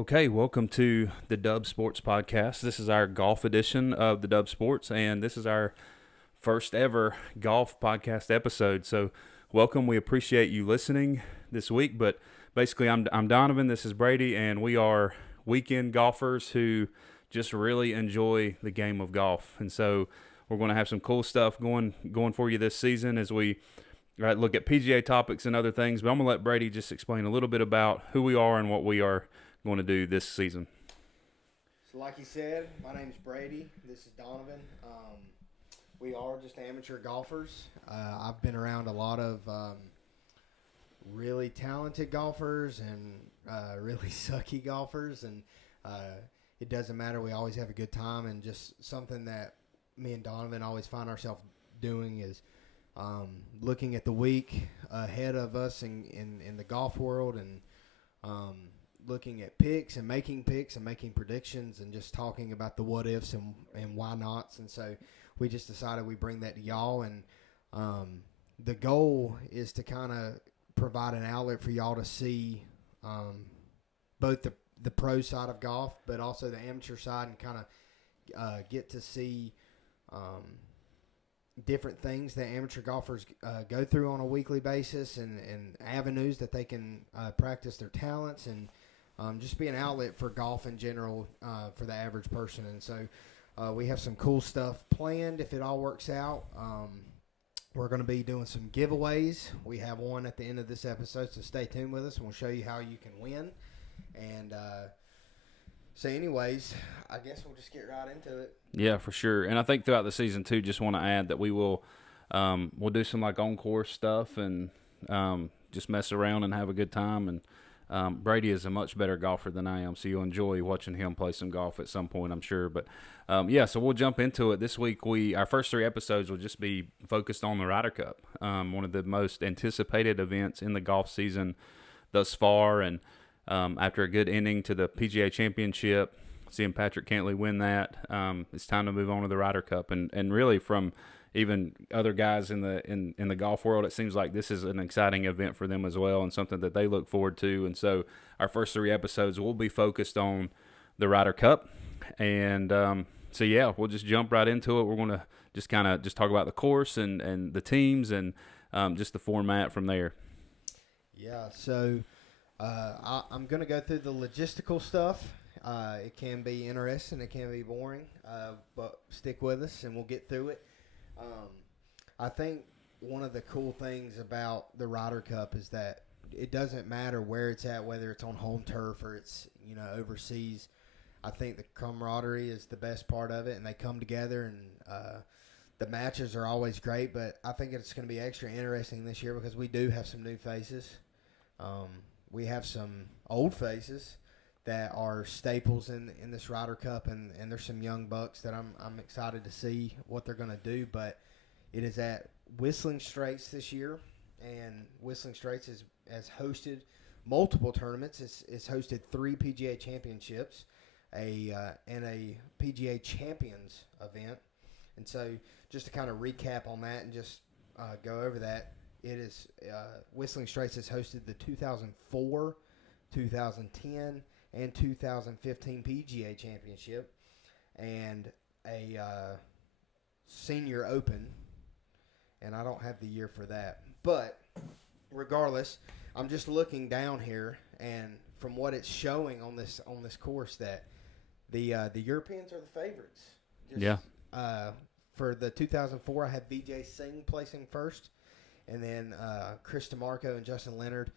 Okay, welcome to the Dub Sports Podcast. This is our golf edition of the Dub Sports, and this is our first ever golf podcast episode. So, welcome. We appreciate you listening this week. But basically, I'm Donovan. This is Brady, and we are weekend golfers who just really enjoy the game of golf. And so, we're going to have some cool stuff going for you this season as we look at PGA topics and other things. But I'm going to let Brady just explain a little bit about who we are and what we are going to do this season. So like you said, my name's Brady. This is Donovan. We are just amateur golfers. I've been around a lot of really talented golfers and really sucky golfers, and it doesn't matter. We always have a good time, and just something that me and Donovan always find ourselves doing is looking at the week ahead of us in the golf world, and looking at picks and making predictions and just talking about the what ifs and why nots. And so we just decided we bring that to y'all, and the goal is to kind of provide an outlet for y'all to see both the pro side of golf but also the amateur side, and kind of get to see different things that amateur golfers go through on a weekly basis, and avenues that they can practice their talents, and just be an outlet for golf in general for the average person. And so we have some cool stuff planned if it all works out. We're going to be doing some giveaways. We have one at the end of this episode, so stay tuned with us, and we'll show you how you can win. And so anyways, I guess we'll just get right into it. Yeah, for sure. And I think throughout the season, too, just want to add that we will we'll do some, like, on-course stuff and just mess around and have a good time. And Brady is a much better golfer than I am, so you'll enjoy watching him play some golf at some point, I'm sure. But, so we'll jump into it. This week, our first 3 episodes will just be focused on the Ryder Cup, one of the most anticipated events in the golf season thus far. And after a good ending to the PGA Championship, seeing Patrick Cantlay win that, it's time to move on to the Ryder Cup. And really, from even other guys in the golf world, it seems like this is an exciting event for them as well, and something that they look forward to. And so our first 3 episodes will be focused on the Ryder Cup. And we'll just jump right into it. We're going to just kind of just talk about the course and the teams and just the format from there. Yeah, so I'm going to go through the logistical stuff. It can be interesting, it can be boring, but stick with us and we'll get through it. I think one of the cool things about the Ryder Cup is that it doesn't matter where it's at, whether it's on home turf or it's overseas. I think the camaraderie is the best part of it, and they come together, and the matches are always great. But I think it's going to be extra interesting this year because we do have some new faces. We have some old faces that are staples in this Ryder Cup, and there's some young bucks that I'm excited to see what they're going to do. But it is at Whistling Straits this year, and Whistling Straits has hosted multiple tournaments. It's hosted 3 PGA Championships, and a PGA Champions event. And so just to kind of recap on that and just go over that, it is Whistling Straits has hosted the 2004, 2010, and 2015 PGA Championship, and a Senior Open, and I don't have the year for that. But regardless, I'm just looking down here, and from what it's showing on this course, that the Europeans are the favorites. For the 2004, I have Vijay Singh placing first, and then Chris DeMarco and Justin Leonard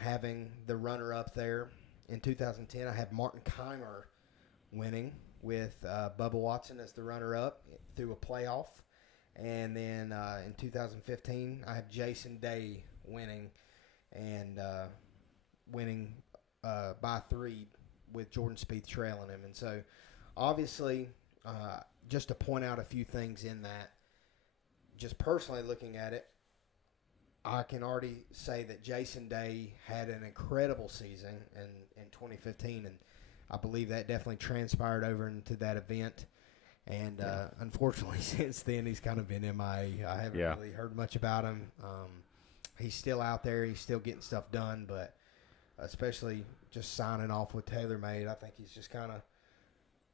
having the runner-up there. In 2010, I have Martin Keimer winning with Bubba Watson as the runner-up through a playoff. And then in 2015, I have Jason Day winning, and winning by 3 with Jordan Spieth trailing him. And so, obviously, just to point out a few things in that, just personally looking at it, I can already say that Jason Day had an incredible season in 2015, and I believe that definitely transpired over into that event. And unfortunately, since then, he's kind of been MIA. I haven't really heard much about him. He's still out there. He's still getting stuff done, but especially just signing off with TaylorMade. I think he's just kind of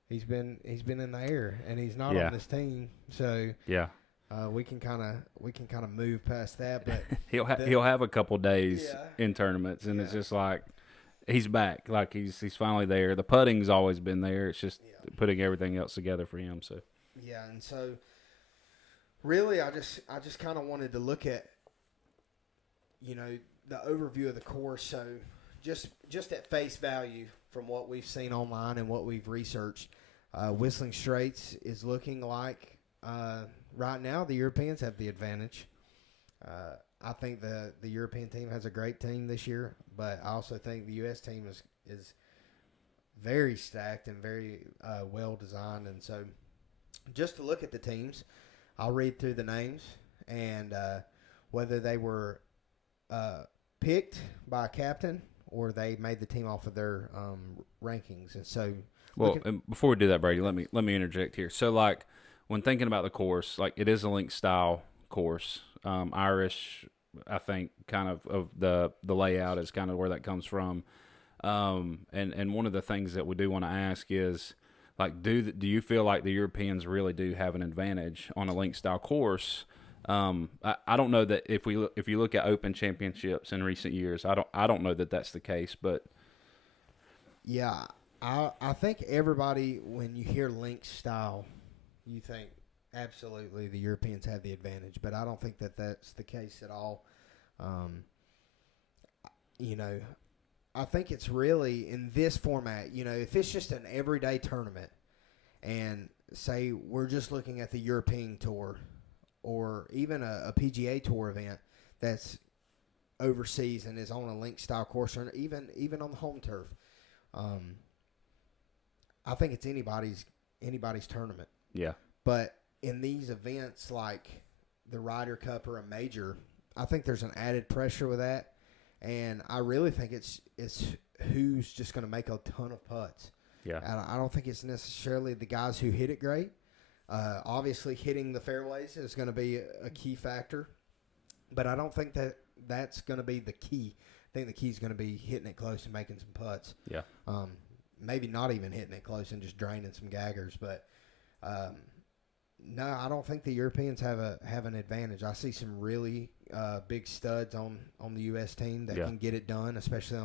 he's been in the air, and he's not on this team, so yeah. we can kind of move past that. But he'll have a couple days in tournaments, and it's just like he's back, like he's finally there. The putting's always been there. It's just putting everything else together for him. So and so really, I just kind of wanted to look at the overview of the course. So just at face value from what we've seen online and what we've researched, Whistling Straits is looking like right now the Europeans have the advantage. I think the European team has a great team this year, but I also think the U.S. team is very stacked and very well designed. And so just to look at the teams, I'll read through the names and whether they were picked by a captain or they made the team off of their rankings. And so, before we do that, Brady, let me interject here. So, like, when thinking about the course, like, it is a link style course. Irish, I think, kind of the layout is kind of where that comes from. And one of the things that we do want to ask is, like, do you feel like the Europeans really do have an advantage on a link style course? I don't know that if you look at Open Championships in recent years, I don't know that that's the case, but yeah, I think everybody, when you hear link style, you think absolutely the Europeans have the advantage, but I don't think that that's the case at all. I think it's really in this format. If it's just an everyday tournament, and say we're just looking at the European Tour, or even a PGA Tour event that's overseas and is on a link style course, or even on the home turf, I think it's anybody's tournament. Yeah. But in these events like the Ryder Cup or a major, I think there's an added pressure with that, and I really think it's who's just going to make a ton of putts. Yeah. I don't think it's necessarily the guys who hit it great. Obviously, hitting the fairways is going to be a key factor, but I don't think that's going to be the key. I think the key is going to be hitting it close and making some putts. Yeah. Maybe not even hitting it close and just draining some gaggers, but no, I don't think the Europeans have an advantage. I see some really big studs on the U.S. team that can get it done, especially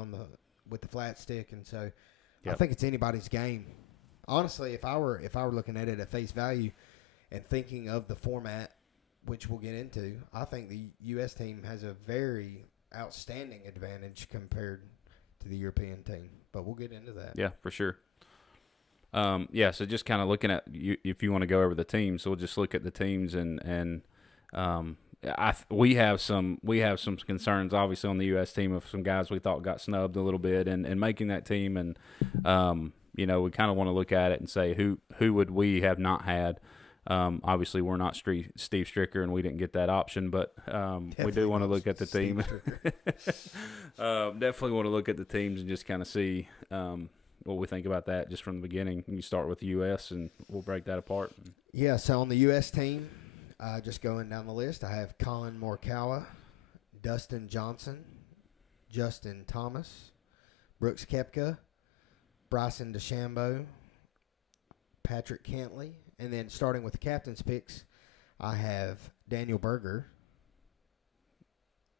with the flat stick, and so I think it's anybody's game. Honestly, if I were looking at it at face value and thinking of the format, which we'll get into, I think the U.S. team has a very outstanding advantage compared to the European team. But we'll get into that. Yeah, for sure. So just kind of looking at you, if you want to go over the teams, so we'll just look at the teams and we have some concerns obviously on the U.S. team of some guys we thought got snubbed a little bit and making that team, and we kind of want to look at it and say who would we have not had. Obviously, we're not Steve Stricker, and we didn't get that option, but we do want to look at the team. Definitely want to look at the teams and just kind of see what we think about that just from the beginning. You start with the U.S., and we'll break that apart. Yeah, so on the U.S. team, just going down the list, I have Colin Morikawa, Dustin Johnson, Justin Thomas, Brooks Koepka, Bryson DeChambeau, Patrick Cantley, and then starting with the captain's picks, I have Daniel Berger.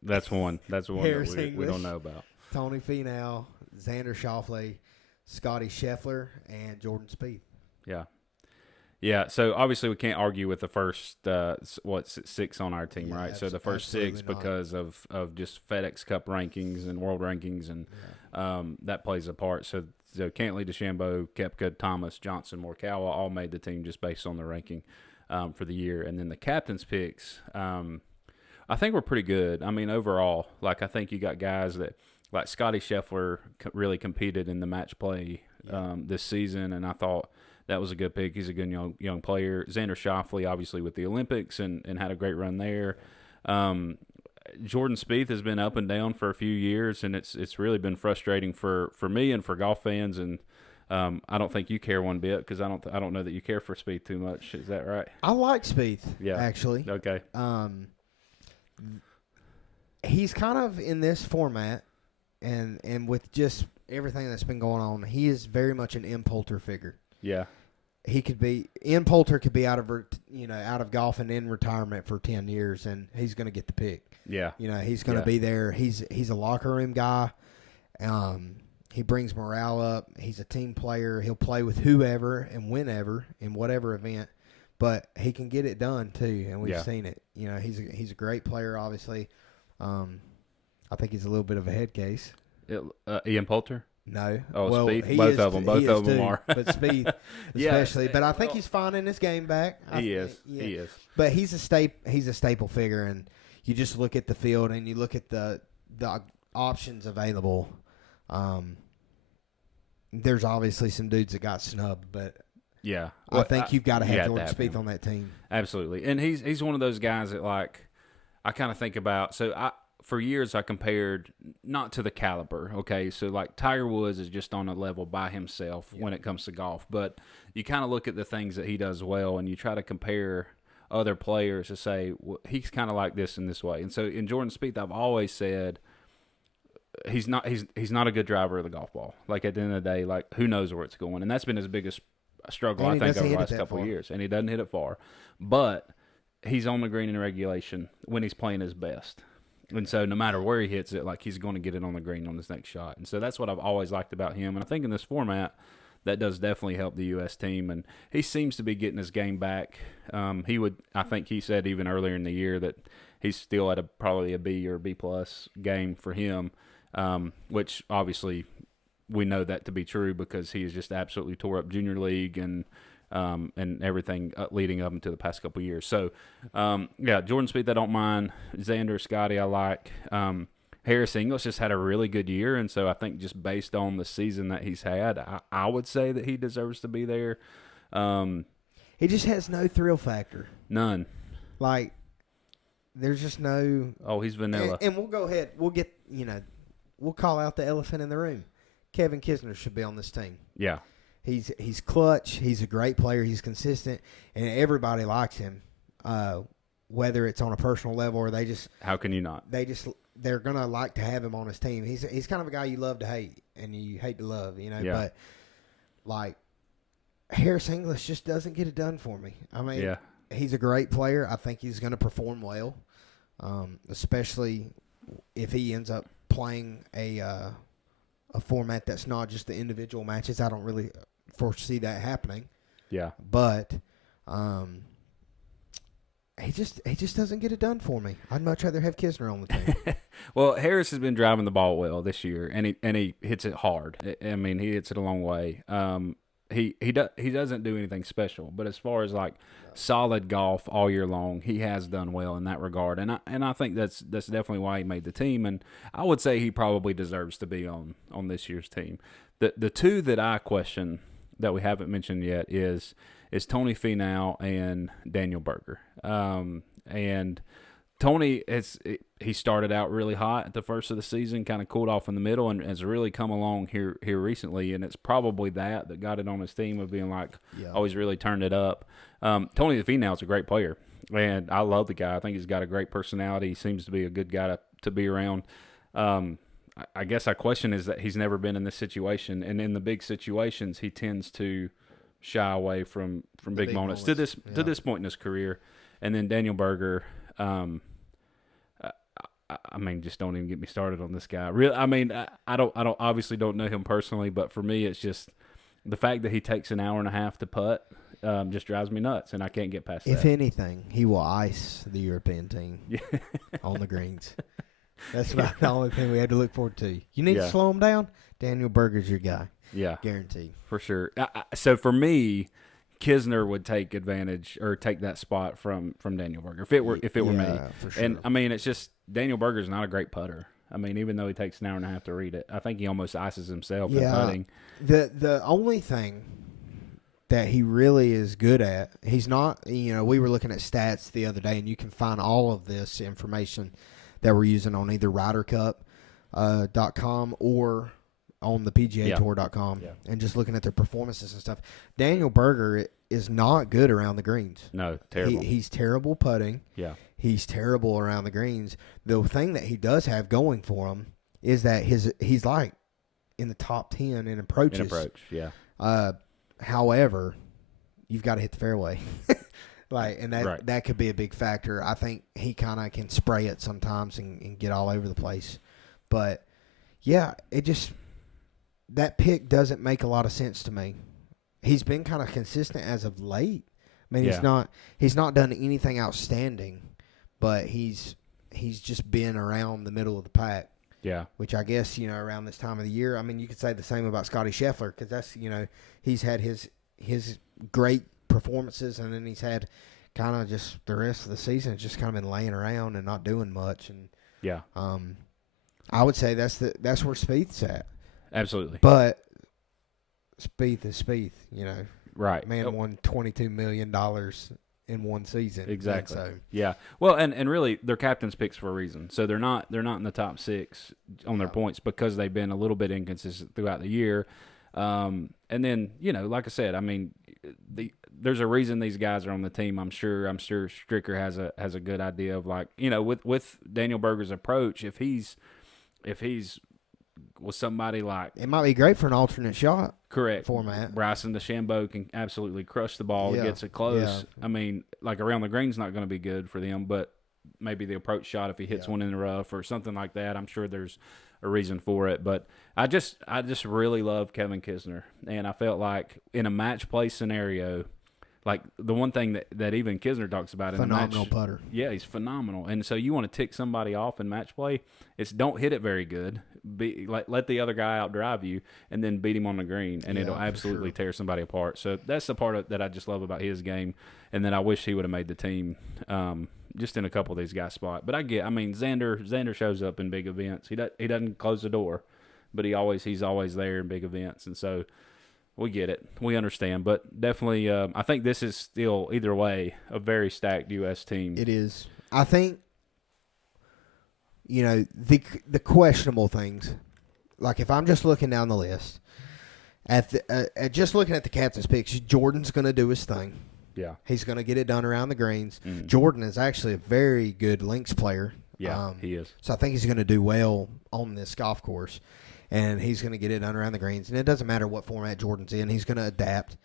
That's one that we don't know about. Tony Finau, Xander Schauffele, Scotty Scheffler, and Jordan Spieth. Yeah. Yeah, so obviously we can't argue with the first six on our team, right? So the first six because of just FedEx Cup rankings and world rankings, and that plays a part. So Cantley, DeChambeau, Koepka, Thomas, Johnson, Morikawa all made the team just based on the ranking for the year. And then the captain's picks, I think we're pretty good. I mean, overall, like I think you got guys that like Scotty Scheffler really competed in the match play this season, and I thought that was a good pick. He's a good young player. Xander Schauffele, obviously, with the Olympics and had a great run there. Jordan Spieth has been up and down for a few years, and it's really been frustrating for me and for golf fans. And I don't think you care one bit because I don't know that you care for Spieth too much. Is that right? I like Spieth, actually. Okay. He's kind of in this format. and with just everything that's been going on, he is very much an Ian Poulter figure. Yeah. Ian Poulter could be out of golf and in retirement for 10 years, and he's going to get the pick. Yeah. He's going to be there. He's a locker room guy. He brings morale up. He's a team player. He'll play with whoever and whenever in whatever event, but he can get it done too, and we've seen it. He's a great player, obviously. I think he's a little bit of a head case. Ian Poulter? No. Oh, well, Speed? Both of them are. But Speed especially. But I think he's finding his game back. He is. But he's a staple figure, and you just look at the field and you look at the options available. There's obviously some dudes that got snubbed, but I think you've got to have Jordan Spieth on that team. Absolutely. And he's one of those guys that, like, I kind of think about. So for years I compared not to the caliber, okay? So, like, Tiger Woods is just on a level by himself when it comes to golf. But you kind of look at the things that he does well, and you try to compare other players to say, well, he's kind of like this in this way. And so in Jordan Spieth, I've always said he's not a good driver of the golf ball. Like, at the end of the day, like, who knows where it's going? And that's been his biggest struggle, I think, over the last couple of years. And he doesn't hit it far. But he's on the green in regulation when he's playing his best. And so no matter where he hits it, like, he's going to get it on the green on this next shot. And so that's what I've always liked about him. And I think in this format, that does definitely help the U.S. team. And he seems to be getting his game back. I think he said even earlier in the year that he's still at probably a B or B plus game for him, which obviously we know that to be true because he has just absolutely tore up Junior League and everything leading up into the past couple of years. So, Jordan Spieth I don't mind. Xander, Scotty I like. Harris English just had a really good year, and so I think just based on the season that he's had, I would say that he deserves to be there. He just has no thrill factor. None. Like, there's just no... Oh, he's vanilla. And we'll go ahead. We'll call out the elephant in the room. Kevin Kisner should be on this team. Yeah. He's clutch. He's a great player. He's consistent, and everybody likes him. Whether it's on a personal level or they just how can you not? They're gonna like to have him on his team. He's kind of a guy you love to hate and you hate to love, Yeah. But like Harris English just doesn't get it done for me. I mean, he's a great player. I think he's going to perform well, especially if he ends up playing a format that's not just the individual matches. I don't really foresee that happening. Yeah. But he just doesn't get it done for me. I'd much rather have Kisner on the team. Well, Harris has been driving the ball well this year, and he hits it hard. I mean, he hits it a long way. He doesn't do anything special, but as far as like solid golf all year long, he has done well in that regard, and I think that's definitely why he made the team, and I would say he probably deserves to be on this year's team. The two that I question that we haven't mentioned yet is Tony Finau and Daniel Berger, and Tony he started out really hot at the first of the season, kind of cooled off in the middle, and has really come along here recently. And it's probably that got it on his team of being like, oh, he's really turned it up. Tony Finau is a great player, and I love the guy. I think he's got a great personality. He seems to be a good guy to be around. I guess I question is that he's never been in this situation, and in the big situations, he tends to shy away from big moments to this point in his career. And then Daniel Berger. I mean, just don't even get me started on this guy. Really, I mean, I don't obviously don't know him personally, but for me, it's just the fact that he takes an hour and a half to putt just drives me nuts, and I can't get past that. If anything, he will ice the European team on the greens. That's about the only thing we had to look forward to. You need to slow him down? Daniel Berger's your guy. Yeah. Guaranteed. For sure. So for me, Kisner would take advantage or take that spot from Daniel Berger if it were me. For sure. And I mean, it's just Daniel Berger's not a great putter. I mean, even though he takes an hour and a half to read it, I think he almost ices himself in putting. The only thing that he really is good at, he's not. We were looking at stats the other day, and you can find all of this information that we're using on either RyderCup.com or on the PGA Tour.com, and just looking at their performances and stuff. Daniel Berger is not good around the greens. No, terrible. He's terrible putting. Yeah. He's terrible around the greens. The thing that he does have going for him is that he's like in the top 10 in approaches. Yeah. However, you've got to hit the fairway. And that could be a big factor. I think he kind of can spray it sometimes and get all over the place. But, yeah, that pick doesn't make a lot of sense to me. He's been kind of consistent as of late. I mean, he's not done anything outstanding, but he's just been around the middle of the pack. Yeah. Which I guess, around this time of the year, I mean, you could say the same about Scotty Scheffler because that's, he's had his great performances, and then he's had kind of just the rest of the season just kind of been laying around and not doing much. And I would say that's where Spieth's at. Absolutely. But Spieth is Spieth, Right. Man won $22 million in one season. Exactly. So. Yeah. Well, and really, they're captain's picks for a reason. So they're not in the top 6 on their points because they've been a little bit inconsistent throughout the year. And then, like I said, I mean, there's a reason these guys are on the team. I'm sure Stricker has a good idea of with Daniel Berger's approach. If he's with somebody like, it might be great for an alternate shot. Correct. Format. Bryson DeChambeau can absolutely crush the ball. He gets it close. Yeah. I mean, around the green's not going to be good for them, but maybe the approach shot if he hits one in the rough or something like that. I'm sure there's a reason for it. But I just really love Kevin Kisner, and I felt like in a match play scenario, like the one thing that even Kisner talks about in the match. Phenomenal putter. Yeah, he's phenomenal. And so you want to tick somebody off in match play, it's don't hit it very good. Let the other guy outdrive you and then beat him on the green, and it'll absolutely tear somebody apart. So that's the part that I just love about his game, and that I wish he would have made the team just in a couple of these guys' spot. But Xander shows up in big events. He doesn't close the door, but he's always there in big events, and so we get it. We understand. But definitely I think this is still, either way, a very stacked U.S. team. It is. I think, the questionable things, like if I'm just looking down the list, at just looking at the captain's picks, Jordan's going to do his thing. Yeah. He's going to get it done around the greens. Mm-hmm. Jordan is actually a very good links player. Yeah, he is. So I think he's going to do well on this golf course. And he's going to get it done around the greens. And it doesn't matter what format Jordan's in. He's going to adapt.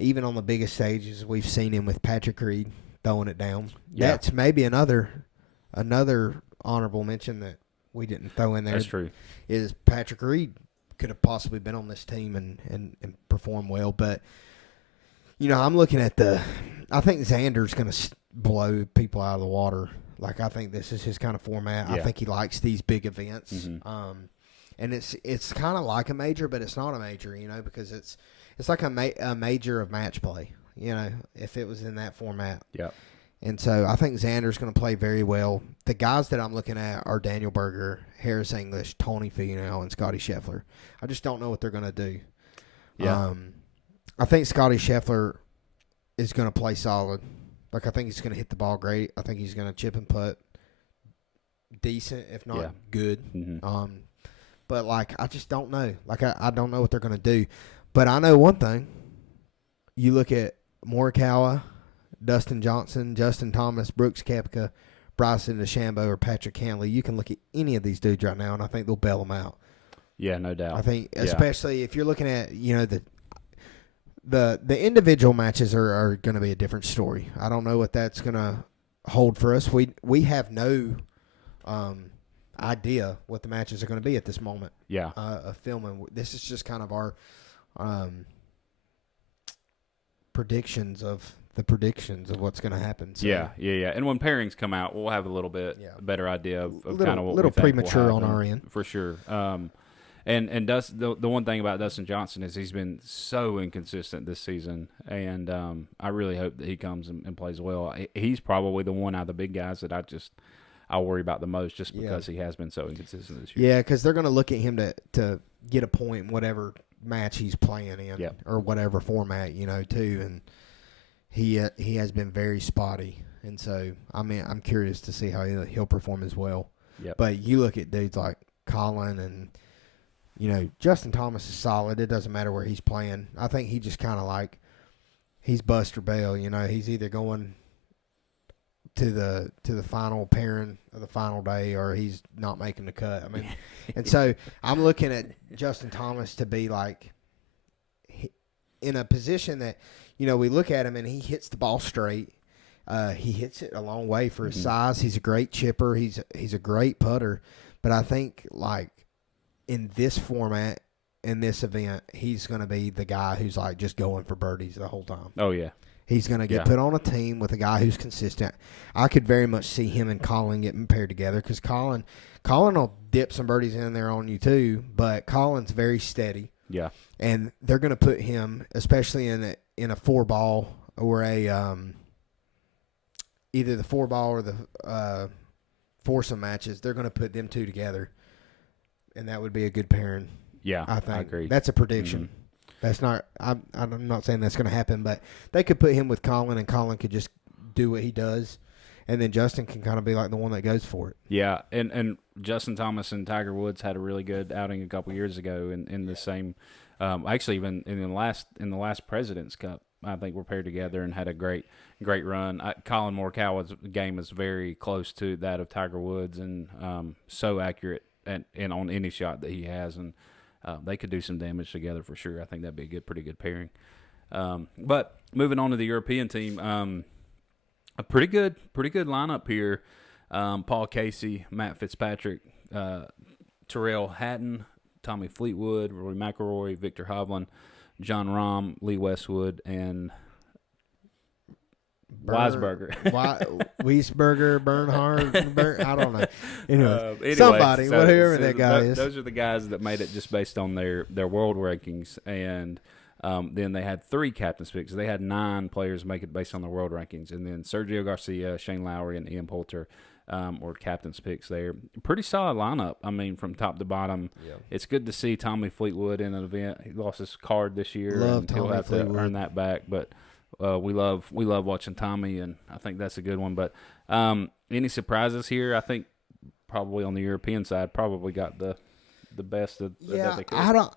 Even on the biggest stages, we've seen him with Patrick Reed throwing it down. Yeah. That's maybe another honorable mention that we didn't throw in there. That's true. Is Patrick Reed could have possibly been on this team and performed well. But, I'm looking at I think Xander's going to blow people out of the water. Like, I think this is his kind of format. Yeah. I think he likes these big events. Mm-hmm. And it's kind of like a major, but it's not a major, because it's like a major of match play, if it was in that format. Yeah. And so I think Xander's going to play very well. The guys that I'm looking at are Daniel Berger, Harris English, Tony Finau, and Scotty Scheffler. I just don't know what they're going to do. Yeah. I think Scotty Scheffler is going to play solid. Like, I think he's going to hit the ball great. I think he's going to chip and putt decent, if not good. Mm-hmm. But, I just don't know. I don't know what they're going to do. But I know one thing. You look at Morikawa, Dustin Johnson, Justin Thomas, Brooks Koepka, Bryson DeChambeau, or Patrick Cantlay. You can look at any of these dudes right now, and I think they'll bail them out. Yeah, no doubt. I think, especially if you're looking at, the individual matches are going to be a different story. I don't know what that's going to hold for us. We have no idea what the matches are going to be at this moment. Yeah. Of filming. This is just kind of our predictions of what's going to happen. So. Yeah. And when pairings come out, we'll have a little bit better idea of kind of what little we think premature will on our end. For sure. And the one thing about Dustin Johnson is he's been so inconsistent this season, and I really hope that he comes and plays well. He's probably the one out of the big guys that I worry about the most, just because he has been so inconsistent this year. Yeah, because they're going to look at him to get a point in whatever match he's playing in, or whatever format, too. And he has been very spotty, and so I'm curious to see how he'll perform as well. Yep. But you look at dudes like Colin and. Justin Thomas is solid. It doesn't matter where he's playing. I think he just kind of he's bust or bail. He's either going to the final pairing of the final day, or he's not making the cut. I mean, and so I'm looking at Justin Thomas to be like in a position that, you know, we look at him and he hits the ball straight. He hits it a long way for his size. He's a great chipper. He's a great putter. But I think, like, in this format, in this event, he's going to be the guy who's, like, just going for birdies the whole time. Oh, yeah. He's going to get put on a team with a guy who's consistent. I could very much see him and Colin getting paired together because Colin will dip some birdies in there on you too, but Colin's very steady. Yeah. And they're going to put him, especially in a 4-ball or a either the 4-ball or the foursome matches, they're going to put them two together, and that would be a good pairing. Yeah, I think. I agree. That's a prediction. Mm-hmm. That's not. I'm not saying that's going to happen, but they could put him with Colin, and Colin could just do what he does, and then Justin can kind of be like the one that goes for it. Yeah, and Justin Thomas and Tiger Woods had a really good outing a couple years ago in the same. Actually, even in the last President's Cup, I think we're paired together and had a great run. Colin Morikawa's game is very close to that of Tiger Woods, and so accurate and on any shot that he has, and they could do some damage together for sure. I think that'd be a pretty good pairing. But moving on to the European team, a pretty good lineup here. Paul Casey, Matt Fitzpatrick, Terrell Hatton, Tommy Fleetwood, Rory McIlroy, Victor Hovland, John Rahm, Lee Westwood, and Weisberger. Wiesberger, Bernhard, I don't know. Anyway, somebody, whatever that guy is. Those are the guys that made it just based on their world rankings. And then they had 3 captain's picks. They had 9 players make it based on their world rankings. And then Sergio Garcia, Shane Lowry, and Ian Poulter were captain's picks there. Pretty solid lineup, I mean, from top to bottom. Yeah. It's good to see Tommy Fleetwood in an event. He lost his card this year. Love Tommy he'll have Fleetwood. to earn that back. But we love watching Tommy, and I think that's a good one. But any surprises here? I think probably on the European side, probably got the best that they could. I don't.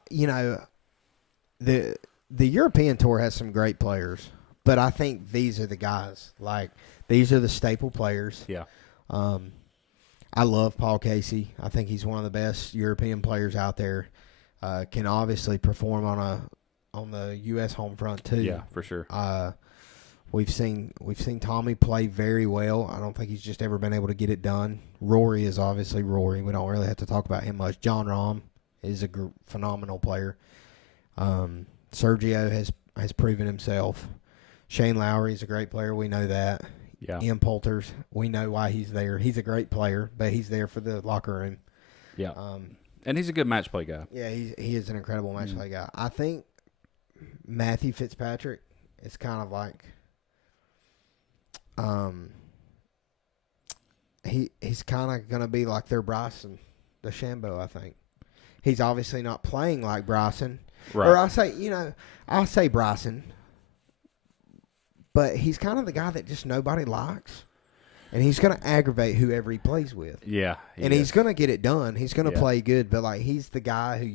The European Tour has some great players, but I think these are the guys. Like, these are the staple players. Yeah. I love Paul Casey. I think he's one of the best European players out there. Can obviously perform on the U.S. home front too. Yeah, for sure. We've seen Tommy play very well. I don't think he's just ever been able to get it done. Rory is obviously Rory. We don't really have to talk about him much. John Rahm is a phenomenal player. Sergio has proven himself. Shane Lowry is a great player. We know that. Yeah. Ian Poulter's, we know why he's there. He's a great player, but he's there for the locker room. Yeah. And he's a good match play guy. Yeah, he is an incredible match play guy. I think Matthew Fitzpatrick is kind of like he's kind of going to be like their Bryson DeChambeau, I think. He's obviously not playing like Bryson. Right. Or I'll say Bryson, but he's kind of the guy that just nobody likes. And he's going to aggravate whoever he plays with. Yeah. He's going to get it done. He's going to play good, but like he's the guy who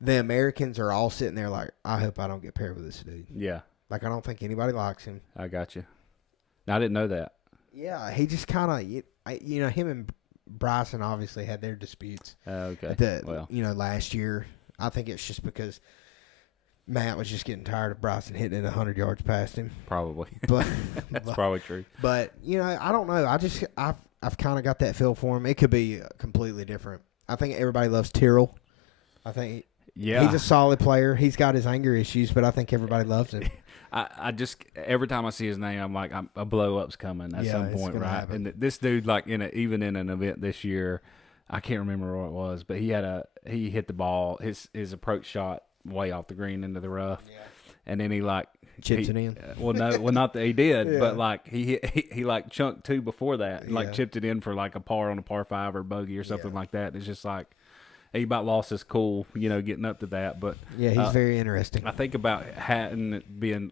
the Americans are all sitting there like, I hope I don't get paired with this dude. Yeah. Like, I don't think anybody likes him. I got you. Now, I didn't know that. Yeah, he just kind of, him and Bryson obviously had their disputes. Okay. Last year. I think it's just because Matt was just getting tired of Bryson hitting it 100 yards past him. Probably. But That's probably true. But, I don't know. I've kind of got that feel for him. It could be completely different. I think everybody loves Tyrrell. I think he's a solid player. He's got his anger issues, but I think everybody loves him. I just every time I see his name, I'm like, a blow up's coming at some point, right? Happen. And this dude, like even in an event this year, I can't remember what it was, but he hit the ball, his approach shot way off the green into the rough, and then he chipped it in. Not that he did, but like he like chunked 2 before that, like chipped it in for like a par on a par 5 or bogey or something like that. It's just like he about lost his cool, getting up to that. But he's very interesting. I think about Hatton being.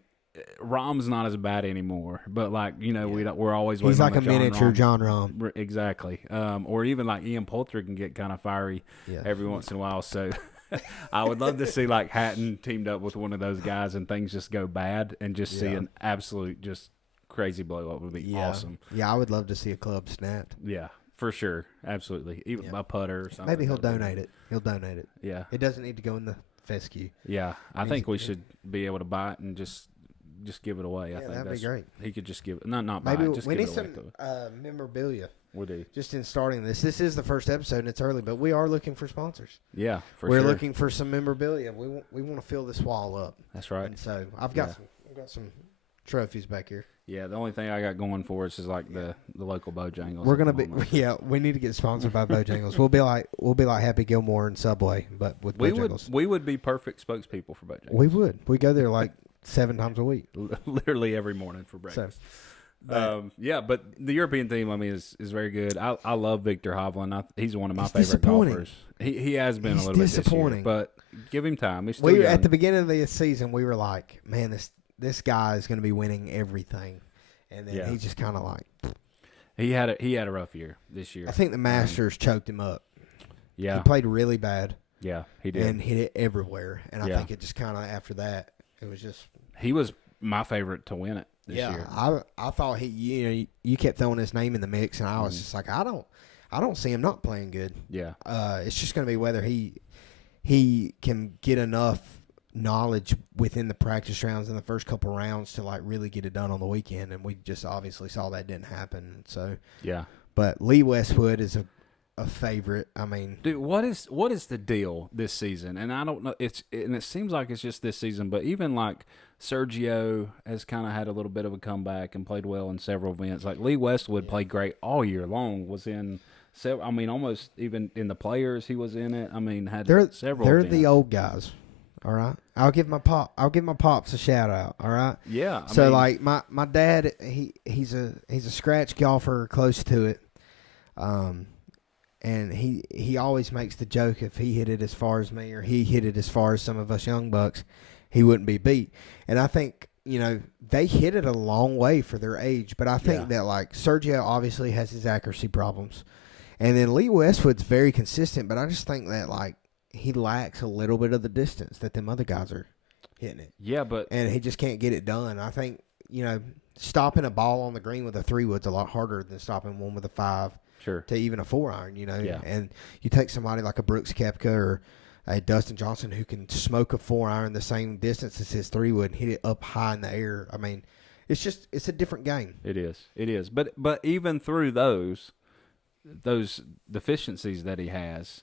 Rahm's not as bad anymore, but we're always he's like a miniature John Rahm. Exactly. Or even like Ian Poulter can get kind of fiery every once in a while. So I would love to see like Hatton teamed up with one of those guys and things just go bad and just see an absolute just crazy blow up would be awesome. Yeah, I would love to see a club snapped. Yeah, for sure, absolutely. Even a putter or something. Maybe he'll donate it. He'll donate it. Yeah, it doesn't need to go in the fescue. Yeah, I think we should be able to buy it and just give it away. Yeah, I think that'd be great. He could just give it. Not maybe buy it. Just we give need it away some memorabilia. We do. Just in starting this is the first episode and it's early, but we are looking for sponsors. Yeah, we're looking for some memorabilia. We want to fill this wall up. That's right. And so I've got some trophies back here. Yeah, the only thing I got going for us is like the local Bojangles. We're gonna be we need to get sponsored by Bojangles. We'll be like Happy Gilmore and Subway, but with Bojangles. We would be perfect spokespeople for Bojangles. We would. We go there like 7 times a week, literally every morning for breakfast. But the European team, I mean, is very good. I love Victor Hovland. He's one of my favorite golfers. He has been a little bit disappointing, but give him time. He's still young. At the beginning of the season, we were like, man, this guy is going to be winning everything, and then he just kind of like he had a rough year this year. I think the Masters choked him up. Yeah, he played really bad. Yeah, he did, and hit it everywhere. And I think it just kind of after that, it was just he was my favorite to win it this year. I thought you kept throwing his name in the mix, and I was just like, I don't see him not playing good. Yeah, it's just going to be whether he can get enough knowledge within the practice rounds in the first couple rounds to like really get it done on the weekend, and we just obviously saw that didn't happen. So but Lee Westwood is a favorite. I mean, dude, what is the deal this season? And I don't know. It seems like it's just this season, but even like Sergio has kind of had a little bit of a comeback and played well in several events. Like Lee Westwood played great all year long. Was in several. I mean, almost even in the Players he was in it. I mean, had several. They're events. The old guys. All right, I'll give my pops a shout out. All right. Yeah. I mean, like my dad, he's a scratch golfer, close to it. And he always makes the joke if he hit it as far as me or he hit it as far as some of us young bucks, he wouldn't be beat. And I think, they hit it a long way for their age. But I think that, like, Sergio obviously has his accuracy problems. And then Lee Westwood's very consistent. But I just think that, like, he lacks a little bit of the distance that them other guys are hitting it. Yeah, and he just can't get it done. I think, stopping a ball on the green with a 3-wood's a lot harder than stopping one with a 5. Sure. To even a 4-iron, Yeah. And you take somebody like a Brooks Koepka or a Dustin Johnson who can smoke a 4-iron the same distance as his 3-wood and hit it up high in the air. I mean, it's a different game. It is. But even through those deficiencies that he has,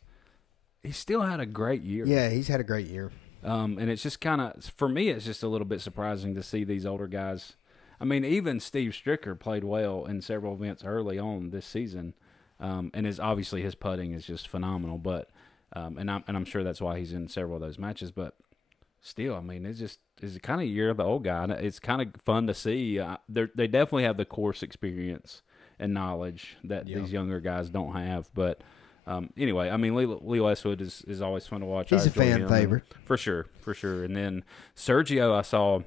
he still had a great year. Yeah, he's had a great year. And it's just kind of, for me, it's just a little bit surprising to see these older guys. I mean, even Steve Stricker played well in several events early on this season. And obviously his putting is just phenomenal, but and I'm sure that's why he's in several of those matches. But still, I mean, it's kind of year of the old guy. And it's kind of fun to see. They definitely have the course experience and knowledge that these younger guys don't have. But anyway, I mean, Lee Westwood is always fun to watch. He's a fan favorite for sure. And then Sergio, I saw,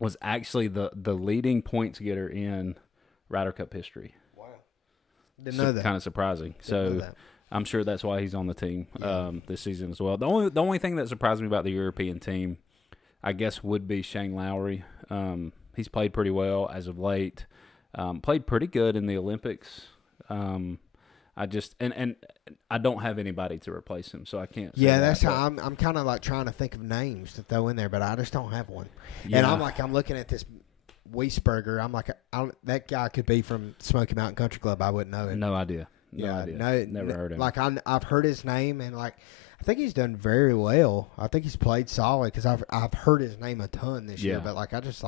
was actually the leading points getter in Ryder Cup history. Didn't know that. Kind of surprising. So I'm sure that's why he's on the team this season as well. The only thing that surprised me about the European team, I guess, would be Shane Lowry. He's played pretty well as of late. Played pretty good in the Olympics. I just and I don't have anybody to replace him, so I can't. Yeah, that's how I'm kind of like trying to think of names to throw in there, but I just don't have one. Yeah. And I'm looking at this Wiesberger. I'm like, that guy could be from Smoky Mountain Country Club. I wouldn't know him. No idea. Never heard him. Like I've heard his name, and like I think he's done very well. I think he's played solid because I've heard his name a ton this year. But like I don't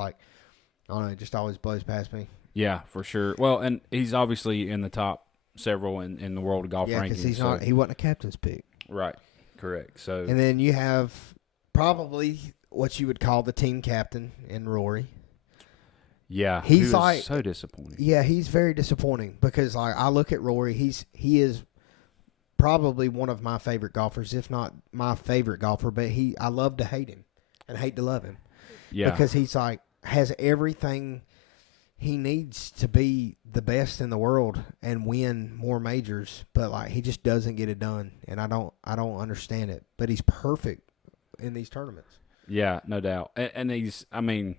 know, it just always blows past me. Yeah, for sure. Well, and he's obviously in the top several in the world golf rankings. Yeah, because he wasn't a captain's pick. Right. Correct. So and then you have probably what you would call the team captain in Rory. Yeah, he's like so disappointing. Yeah, he's very disappointing because like I look at Rory, he is probably one of my favorite golfers, if not my favorite golfer. But I love to hate him and hate to love him. Yeah, because he's like has everything he needs to be the best in the world and win more majors, but like he just doesn't get it done, and I don't understand it. But he's perfect in these tournaments. Yeah, no doubt, and he's, I mean,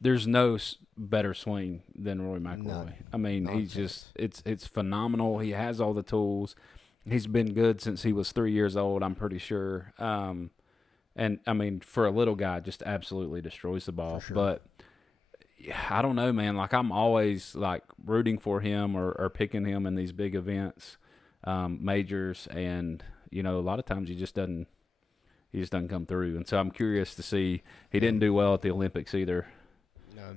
there's no better swing than Rory McIlroy. None. I mean, he's Nonsense. just it's phenomenal. He has all the tools. He's been good since he was 3 years old, I'm pretty sure. And I mean, for a little guy, just absolutely destroys the ball. For sure. But yeah, I don't know, man. Like, I'm always like rooting for him or picking him in these big events, majors, and a lot of times he just doesn't come through. And so I'm curious to see. He didn't do well at the Olympics either.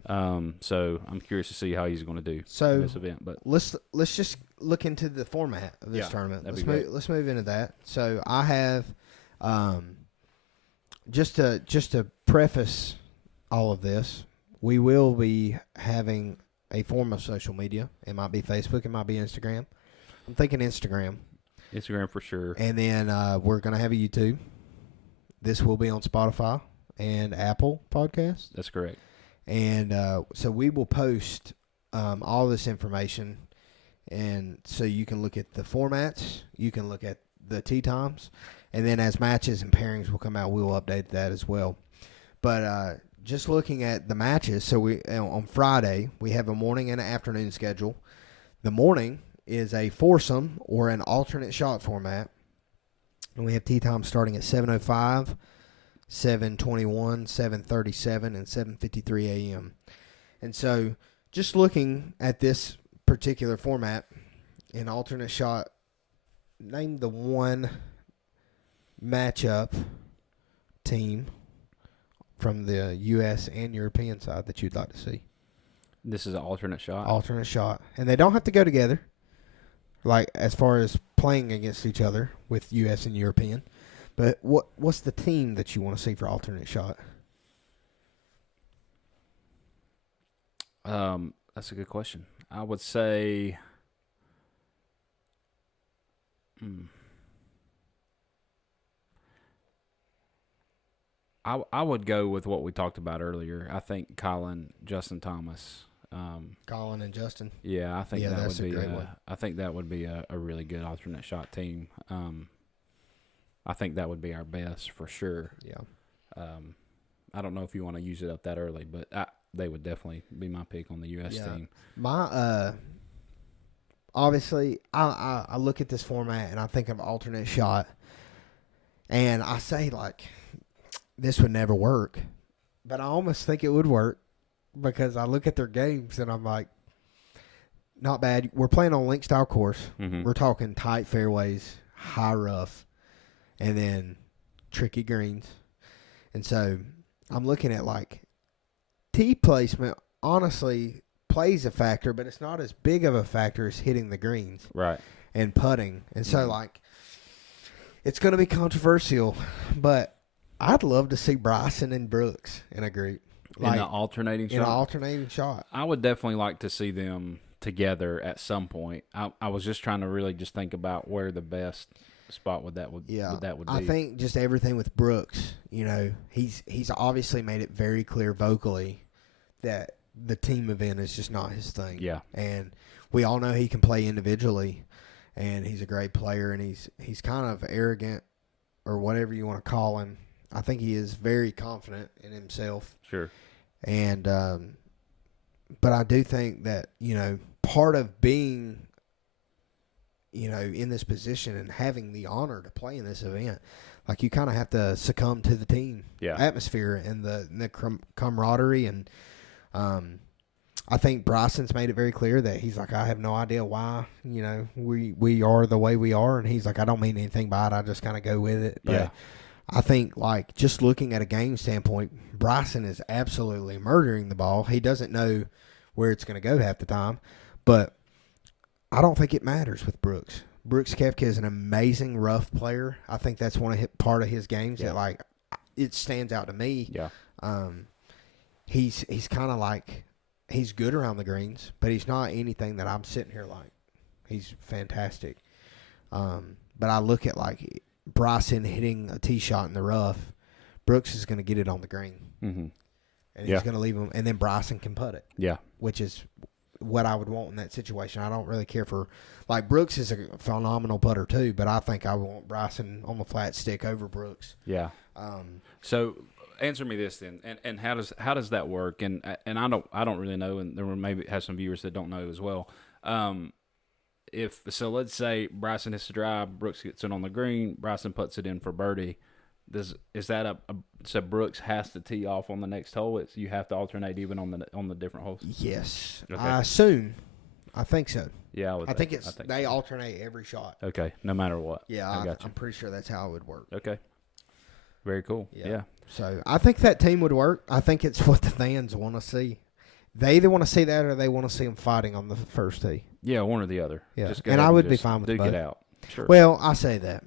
No. So I'm curious to see how he's going to do in this event. But let's just look into the format of this tournament. Let's move into that. So I have just to preface all of this, we will be having a form of social media. It might be Facebook, it might be Instagram. I'm thinking Instagram. Instagram for sure. And then we're going to have a YouTube. This will be on Spotify and Apple Podcasts. That's correct. And so we will post all this information, and so you can look at the formats, you can look at the tee times, and then as matches and pairings will come out, we will update that as well. But just looking at the matches, so we on Friday, we have a morning and an afternoon schedule. The morning is a foursome or an alternate shot format, and we have tee times starting at 7:05. 7:21, 7:37, and 7:53 a.m. And so just looking at this particular format, in alternate shot, name the one matchup team from the U.S. and European side that you'd like to see. This is an alternate shot? Alternate shot. And they don't have to go together, like as far as playing against each other with U.S. and European. But what's the team that you want to see for alternate shot? That's a good question. I would say I would go with what we talked about earlier. I think Colin, Justin Thomas. Colin and Justin. Yeah, I think that would be a great one. I think that would be a really good alternate shot team. I think that would be our best for sure. Yeah. I don't know if you want to use it up that early, but they would definitely be my pick on the U.S. team. My obviously, I look at this format and I think of alternate shot, and I say like this would never work, but I almost think it would work because I look at their games and I'm like, not bad. We're playing on link style course. Mm-hmm. We're talking tight fairways, high rough, and then tricky greens. And so I'm looking at like tee placement honestly plays a factor, but it's not as big of a factor as hitting the greens. Right. And putting. And so like it's going to be controversial, but I'd love to see Bryson and Brooks in a group. Like, in an alternating shot? I would definitely like to see them together at some point. I was just trying to really just think about where the best spot would be. I think just everything with Brooks, he's obviously made it very clear vocally that the team event is just not his thing. Yeah. And we all know he can play individually, and he's a great player, and he's kind of arrogant or whatever you want to call him. I think he is very confident in himself. Sure. And but I do think that, part of being, in this position and having the honor to play in this event, like you kind of have to succumb to the team atmosphere and the camaraderie. And I think Bryson's made it very clear that he's like, I have no idea why, we are the way we are. And he's like, I don't mean anything by it. I just kind of go with it. But I think, like, just looking at a game standpoint, Bryson is absolutely murdering the ball. He doesn't know where it's going to go half the time. But I don't think it matters with Brooks. Brooks Koepka is an amazing rough player. I think that's part of his games that, like, it stands out to me. Yeah. He's kind of like, he's good around the greens, but he's not anything that I'm sitting here like. He's fantastic. But I look at, like, Bryson hitting a tee shot in the rough. Brooks is going to get it on the green. Mm-hmm. And he's going to leave him, and then Bryson can putt it. Yeah. Which is what I would want in that situation. I don't really care for, like, Brooks is a phenomenal putter too, but I think I would want Bryson on the flat stick over Brooks. Yeah. So answer me this then, and how does that work? And I don't really know, and there were maybe have some viewers that don't know as well. Let's say Bryson hits the drive, Brooks gets it on the green, Bryson puts it in for birdie. Is that so Brooks has to tee off on the next hole? You have to alternate even on the different holes. Yes, okay. I assume. I think so. Yeah, I think they alternate every shot. Okay, no matter what. Yeah, I'm pretty sure that's how it would work. Okay, very cool. Yeah. So I think that team would work. I think it's what the fans want to see. They either want to see that or they want to see them fighting on the first tee. Yeah, one or the other. Yeah, and I would be fine with duke both. It out. Sure. Well, I say that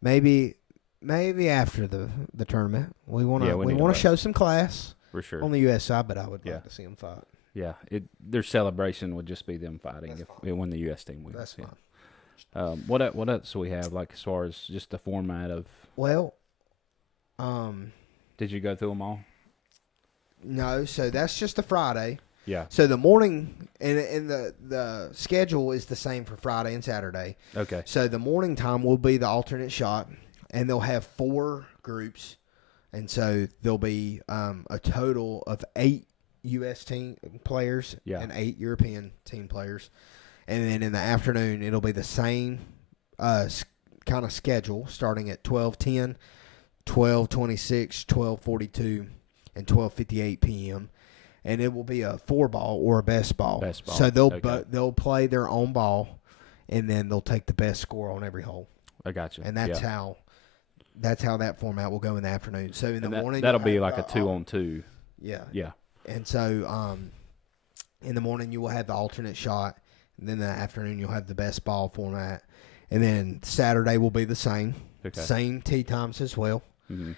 maybe after the tournament we want to show some class for sure on the U.S. side, but I would like to see them fight. Yeah, their celebration would just be them fighting when the U.S. team wins. That's fine. What else do we have, like, as far as just the format of? Well, did you go through them all? No, so that's just the Friday. Yeah. So the morning and the schedule is the same for Friday and Saturday. Okay. So the morning time will be the alternate shot, and they'll have 4 groups, and so there'll be a total of 8 U.S. team players and 8 European team players. And then in the afternoon, it'll be the same kind of schedule, starting at 12:10, 12:26, 12:42, and 12:58 p.m. And it will be a 4-ball or a best ball. So they'll play their own ball, and then they'll take the best score on every hole. I got you. And that's how that format will go in the afternoon. So in the morning, that'll be like a 2-on-2. Yeah. Yeah. And so in the morning you will have the alternate shot, and then in the afternoon you'll have the best ball format, and then Saturday will be the same, same tee times as well, and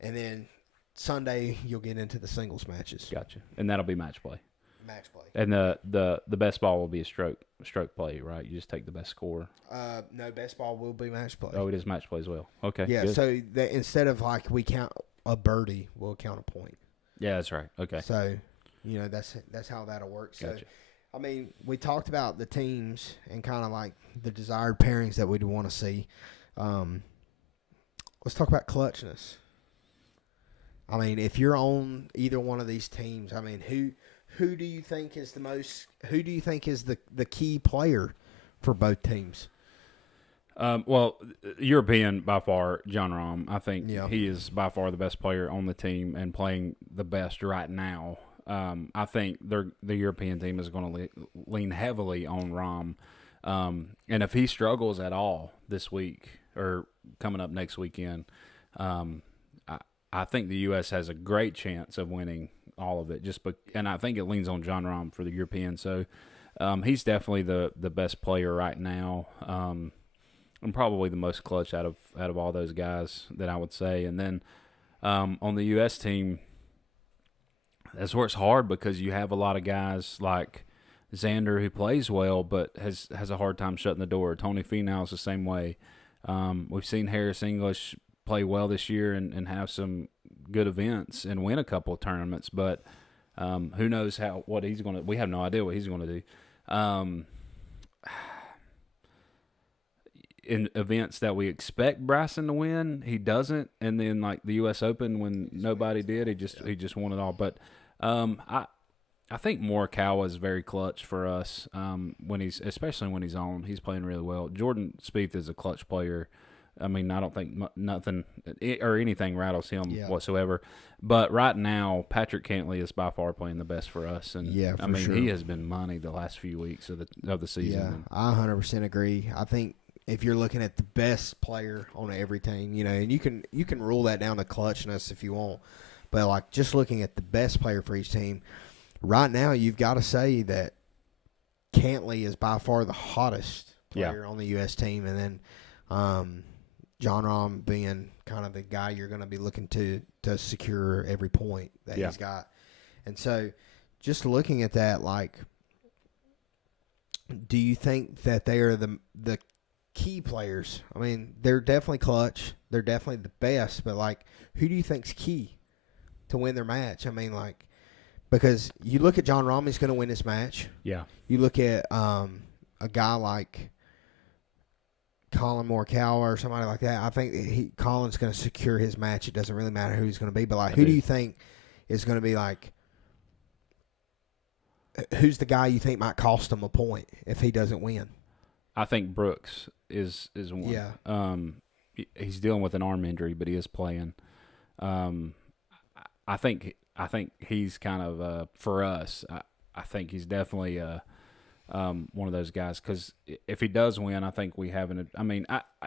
then Sunday you'll get into the singles matches. Gotcha. And that'll be match play. Match play. And the best ball will be a stroke play, right? You just take the best score. No, best ball will be match play. Oh, it is match play as well. Okay. Yeah. Good. So instead of like we count a birdie, we'll count a point. Yeah, that's right. Okay. So, that's how that'll work. So, gotcha. I mean, we talked about the teams and kind of like the desired pairings that we'd want to see. Let's talk about clutchness. I mean, if you're on either one of these teams, I mean, who do you think is the key player for both teams? Well, European by far, John Rahm. I think he is by far the best player on the team and playing the best right now. I think the European team is going to lean heavily on Rahm. And if he struggles at all this week or coming up next weekend, I think the U.S. has a great chance of winning all of it. And I think it leans on John Rahm for the European. So he's definitely the best player right now. And probably the most clutch out of all those guys that I would say. And then on the U.S. team, that's where it's hard because you have a lot of guys like Xander who plays well but has a hard time shutting the door. Tony Finau's the same way. We've seen Harris English play well this year and have some good events and win a couple of tournaments, but who knows what he's going to – we have no idea what he's going to do. In events that we expect Bryson to win, he doesn't, and then like the U.S. Open when nobody did, he just won it all. But I think Morikawa is very clutch for us especially when he's on. He's playing really well. Jordan Spieth is a clutch player. I mean, I don't think nothing or anything rattles him whatsoever. But right now, Patrick Cantlay is by far playing the best for us, and sure. He has been money the last few weeks of the season. Yeah, I 100% agree. I think if you're looking at the best player on every team, and you can rule that down to clutchness if you want, but like just looking at the best player for each team, right now you've got to say that Cantlay is by far the hottest player on the U.S. team, and then John Rahm being kind of the guy you're going to be looking to secure every point that he's got. And so just looking at that, like, do you think that they are the key players? I mean, they're definitely clutch. They're definitely the best. But, like, who do you think's key to win their match? I mean, like, because you look at John Rahm, he's going to win this match. Yeah. You look at a guy like Colin Morikawa or somebody like that, I think Colin's going to secure his match. It doesn't really matter who he's going to be. But, like, who do you think is going to be, like, who's the guy you think might cost him a point if he doesn't win? I think Brooks is one. Yeah. He's dealing with an arm injury, but he is playing. I think he's kind of for us. I think he's definitely one of those guys, because if he does win, I think we have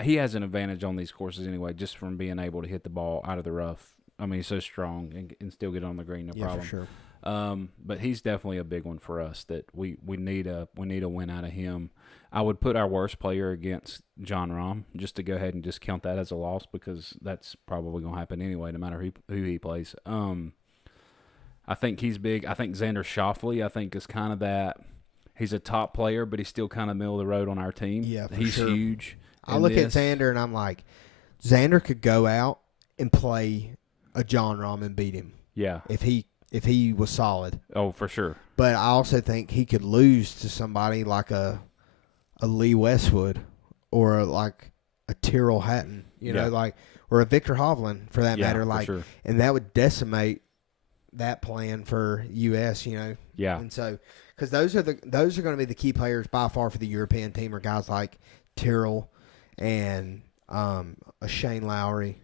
he has an advantage on these courses anyway, just from being able to hit the ball out of the rough. I mean, he's so strong and still get on the green, no problem. For sure. But he's definitely a big one for us that we need a win out of him. I would put our worst player against John Rahm, just to go ahead and just count that as a loss, because that's probably going to happen anyway, no matter who he plays. I think he's big. I think Xander Schauffele, is kind of that. He's a top player, but he's still kind of middle of the road on our team. Yeah, for he's sure. huge. I look at Xander and I'm like, Xander could go out and play a John Rahm and beat him. Yeah. If he was solid. Oh, for sure. But I also think he could lose to somebody like a Lee Westwood or a Tyrrell Hatton, or a Victor Hovland for that matter. For sure. And that would decimate that plan for US, Yeah. And so, because those are going to be the key players by far for the European team, are guys like Tyrrell and a Shane Lowry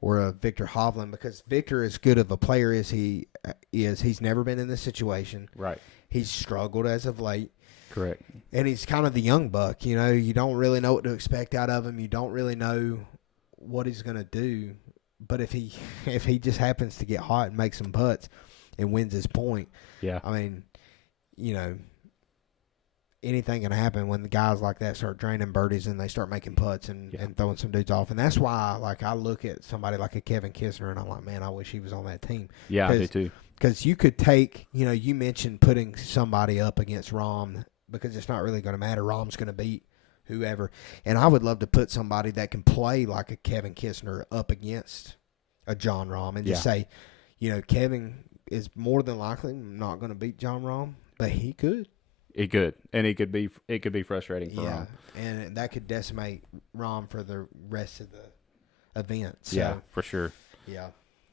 or a Victor Hovland, because Victor, as good of a player as he is, he's never been in this situation. Right. He's struggled as of late. Correct. And he's kind of the young buck, You don't really know what to expect out of him. You don't really know what he's going to do. But if he just happens to get hot and make some putts and wins his point, yeah. I mean, anything can happen when the guys like that start draining birdies and they start making putts and throwing some dudes off. And that's why, I look at somebody like a Kevin Kisner and I'm like, man, I wish he was on that team. Yeah, I do too. Because you could take, you mentioned putting somebody up against Rahm, because it's not really going to matter. Rahm's going to beat whoever. And I would love to put somebody that can play like a Kevin Kisner up against a John Rahm and just say, Kevin is more than likely not going to beat John Rahm, but he could. He could, and it could be frustrating for Rahm. And that could decimate Rahm for the rest of the event. So, yeah, for sure. Yeah.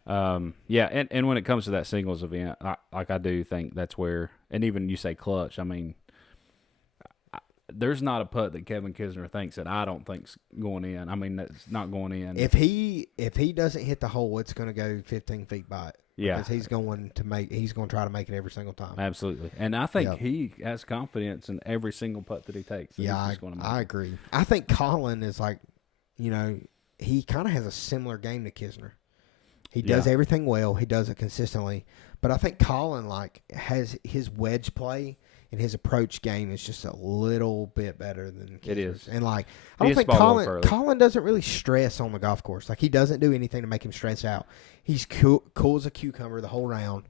And when it comes to that singles event, I do think that's where, and even you say clutch, I mean, there's not a putt that Kevin Kisner thinks that I don't think's going in. I mean, that's not going in. If he doesn't hit the hole, it's going to go 15 feet by it. Yeah, because he's going to try to make it every single time. Absolutely, and I think he has confidence in every single putt that he takes. I agree. I think Colin is he kind of has a similar game to Kisner. He does everything well. He does it consistently. But I think Colin has his wedge play and his approach game is just a little bit better than Kisner's. It is. And I don't think Colin doesn't really stress on the golf course. He doesn't do anything to make him stress out. He's cool as a cucumber the whole round.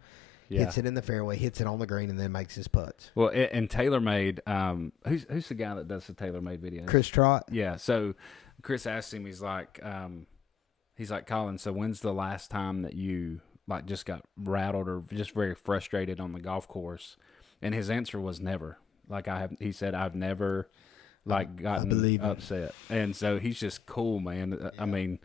Hits it in the fairway, hits it on the green, and then makes his putts. Well, and TaylorMade, who's the guy that does the TaylorMade videos? Chris Trott. Yeah. So Chris asked him, he's like, Colin, so when's the last time that you just got rattled or just very frustrated on the golf course? And his answer was never. He said, I've never gotten upset. And so he's just cool, man. Yeah. I mean,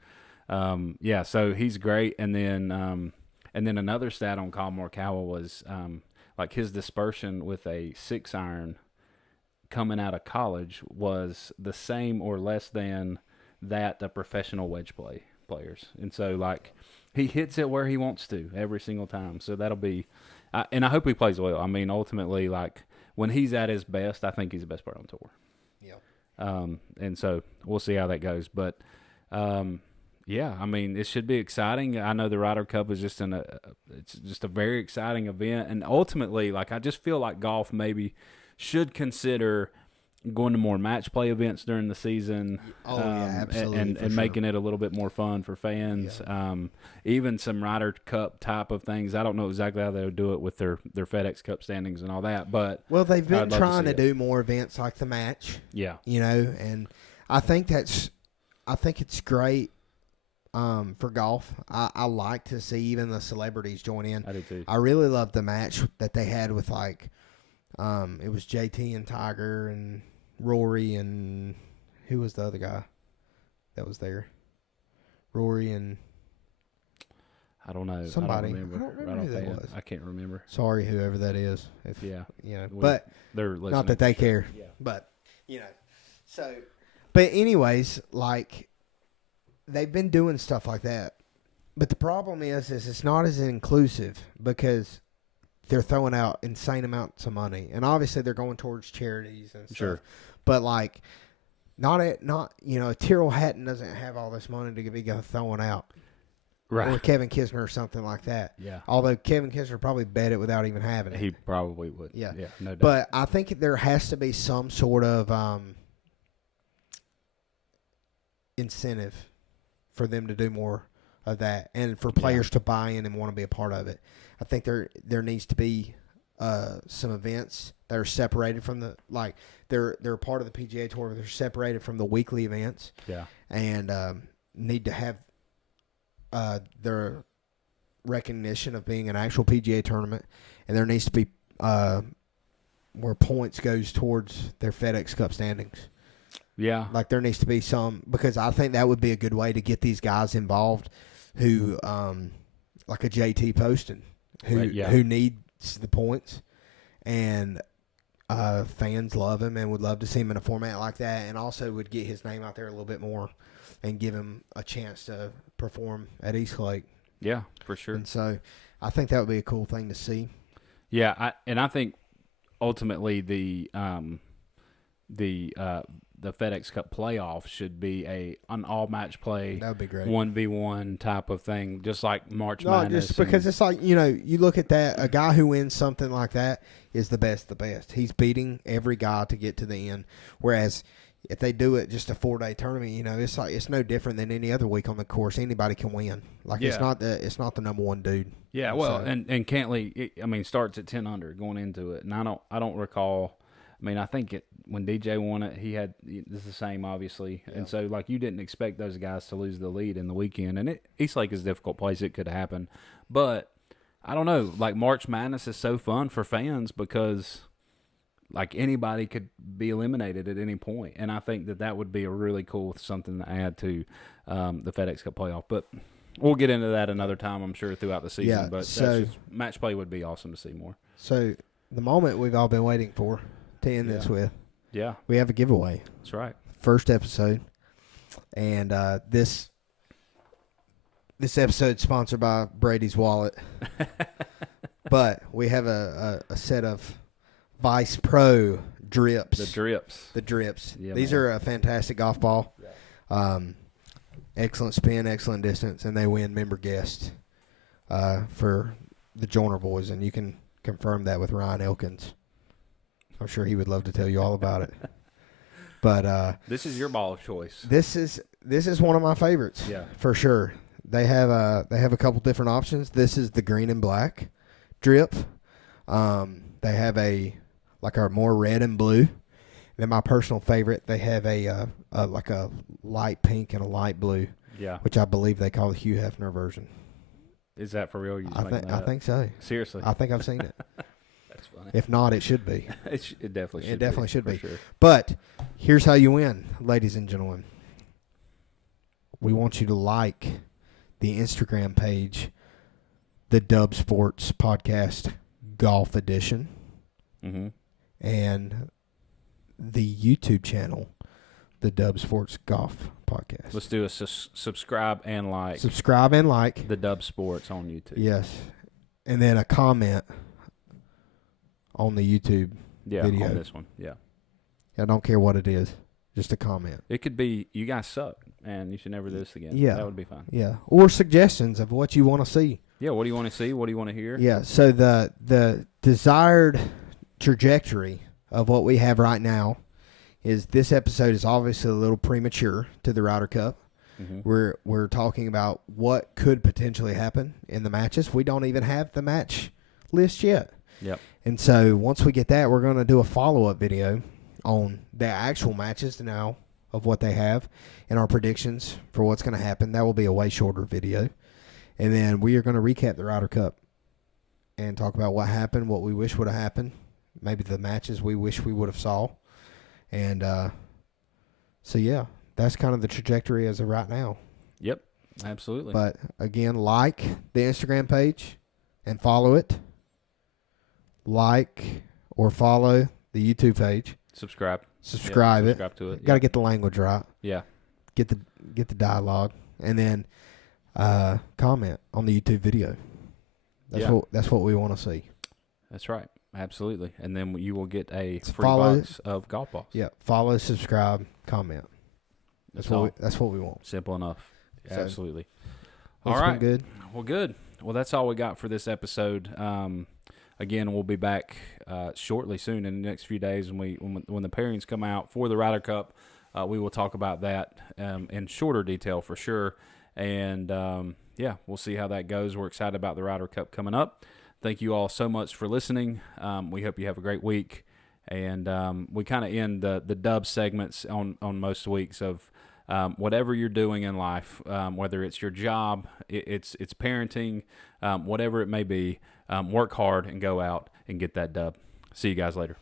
so he's great. And then another stat on Colin Morikawa was his dispersion with a 6-iron coming out of college was the same or less than that of professional wedge players. And so he hits it where he wants to every single time. So that'll be and I hope he plays well. I mean, ultimately, when he's at his best, I think he's the best player on tour. Yeah. And so we'll see how that goes. But I mean, it should be exciting. I know the Ryder Cup is just it's just a very exciting event, and ultimately, I just feel like golf maybe should consider going to more match play events during the season. Absolutely, and making it a little bit more fun for fans. Yeah. Even some Ryder Cup type of things. I don't know exactly how they would do it with their FedEx Cup standings and all that, but they've been trying to do more events like the match. Yeah, and I think it's great. For golf, I like to see even the celebrities join in. I do too. I really love the match that they had with it was JT and Tiger and Rory and who was the other guy that was there? Rory and I don't know. somebody. I don't remember who that was. I can't remember. Sorry, whoever that is. If Yeah. but They're listening. not that they care. Yeah. But so. But anyways, like they've been doing stuff like that. But the problem is it's not as inclusive because they're throwing out insane amounts of money, and obviously they're going towards charities and stuff. Sure. But like, Tyrrell Hatton doesn't have all this money to be throwing out, Right. Or Kevin Kisner or something like that. Yeah. Although Kevin Kisner probably bet it without even having it. He probably would. Yeah. Yeah. No doubt. But I think there has to be some sort of incentive for them to do more of that, and for players to buy in and want to be a part of it. I think there needs to be some events that are separated from the they're part of the PGA Tour. They're separated from the weekly events. Yeah. And need to have their recognition of being an actual PGA tournament, and there needs to be where points goes towards their FedEx Cup standings. Yeah. Like there needs to be some, because I think that would be a good way to get these guys involved who like a JT Poston who needs the points, and fans love him and would love to see him in a format like that, and also would get his name out there a little bit more and give him a chance to perform at East Lake. Yeah, for sure. And so I think that would be a cool thing to see. Yeah, I think ultimately the FedEx Cup playoff should be an all match play. That would be great. 1v1 type of thing, just like March Madness. Just because it's like, you look at that, a guy who wins something like that is the best of the best. He's beating every guy to get to the end. Whereas if they do it just a 4-day tournament, it's no different than any other week on the course. Anybody can win. Like it's not the number one dude. Yeah, well, and Cantley, starts at 10 under going into it, and I don't recall. I think when DJ won it, it's the same, obviously. Yeah. And so, you didn't expect those guys to lose the lead in the weekend. And East Lake is a difficult place. It could happen. But, I don't know. March Madness is so fun for fans because, anybody could be eliminated at any point. And I think that would be a really cool something to add to the FedEx Cup playoff. But we'll get into that another time, I'm sure, throughout the season. Yeah, but match play would be awesome to see more. So, the moment we've all been waiting for to end this with. Yeah. We have a giveaway. That's right. First episode. And this episode is sponsored by Brady's Wallet. But we have a set of Vice Pro drips. The drips. Yeah, these are a fantastic golf ball. Yeah. Excellent spin, excellent distance, and they win member guest for the Joyner boys. And you can confirm that with Ryan Elkins. I'm sure he would love to tell you all about it. But this is your ball of choice. This is one of my favorites. Yeah, for sure. They have a couple different options. This is the green and black drip. They have a more red and blue. Then my personal favorite, they have a light pink and a light blue. Yeah, which I believe they call the Hugh Hefner version. Is that for real? I think so. Seriously, I think I've seen it. That's funny. If not, it should be. It definitely should. It definitely should be. Sure. But here's how you win, ladies and gentlemen. We want you to like the Instagram page, the Dub Sports Podcast Golf Edition, and the YouTube channel, the Dub Sports Golf Podcast. Let's do a subscribe and like. Subscribe and like the Dub Sports on YouTube. Yes, and then a comment on the YouTube video. On this one. Yeah. I don't care what it is. Just a comment. It could be, you guys suck, and you should never do this again. Yeah. That would be fine. Yeah. Or suggestions of what you want to see. Yeah, what do you want to see? What do you want to hear? Yeah, so the desired trajectory of what we have right now is this episode is obviously a little premature to the Ryder Cup. Mm-hmm. We're talking about what could potentially happen in the matches. We don't even have the match list yet. Yep. And so once we get that, we're going to do a follow-up video on the actual matches now of what they have and our predictions for what's going to happen. That will be a way shorter video. And then we are going to recap the Ryder Cup and talk about what happened, what we wish would have happened, maybe the matches we wish we would have saw. And So, yeah, that's kind of the trajectory as of right now. Yep, absolutely. But, again, like the Instagram page and follow it. Like or follow the YouTube page. Subscribe. Subscribe to it. Got to get the language right. Yeah. Get the dialogue. And then comment on the YouTube video. That's what we want to see. That's right. Absolutely. And then you will get a free follow, box of golf balls. Yeah. Follow, subscribe, comment. That's what we want. Simple enough. So, absolutely. All right. Good. Well, good. Well, that's all we got for this episode. Again, we'll be back shortly, soon, in the next few days when the pairings come out for the Ryder Cup. We will talk about that in shorter detail for sure. And, we'll see how that goes. We're excited about the Ryder Cup coming up. Thank you all so much for listening. We hope you have a great week. And we kind of end the dub segments on most weeks of whatever you're doing in life, whether it's your job, it's parenting, whatever it may be, work hard and go out and get that dub. See you guys later.